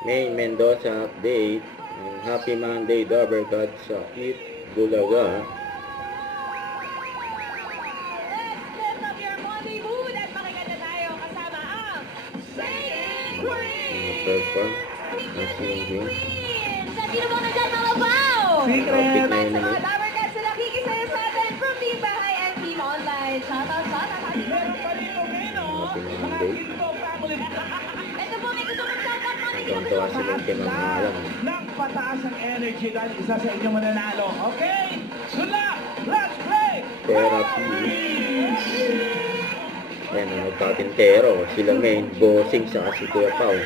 May Mendoza update. Happy Monday, Dabarkat sa Eat Bulaga. Let's lift up your Monday mood at makikita tayo kasama ang Shane Queen! Perform ang singing. Sa sino mo na dyan mga bao? Outfit na yun Sa mga naman. Dabarkat sila kikisayo sa atin from Team Bahay and Team Online. Shoutout, shoutout! Meron pa rito Happy mga Monday. Ginto family. Ito po, may gusto mong shoutout mo. Tontawa si Lente Mamahalang. Ng pataas ang energy dahil isa sa inyong mananalo. Okay? Good luck! Let's play! Therapy. Ayan, nagpatintero. Sila main, bossing sa si Kuya Pao.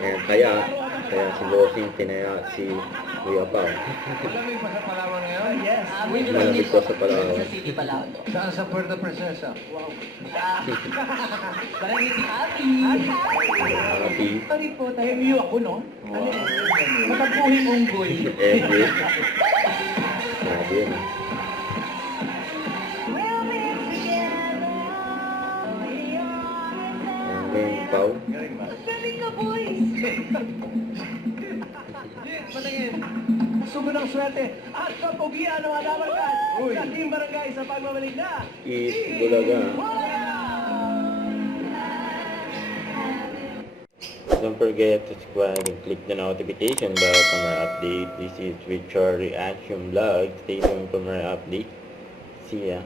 Ayan, kaya si bossing tinaya si Kuya Pao. Malamig pa sa Palawan ngayon? Yes. Malamig ko sa Palawan. Sa City Palawan. Saan sa Puerto Princesa? Parang hindi happy. Happy. Sorry po tayo. MU ako, no? Ano yun? Matagpuhing unggoy. Every. Sabi yun. Ayan, main Pao. Galing ka, boys! Patingin. Sumunang swerte at kapugian ng mga Dabarkat sa Team Barangay sa pagbabalik na Eat Bulaga. Don't forget to subscribe and click the notification bell for more update. This is Richard Reaction Vlog. Stay tuned for more update. See ya.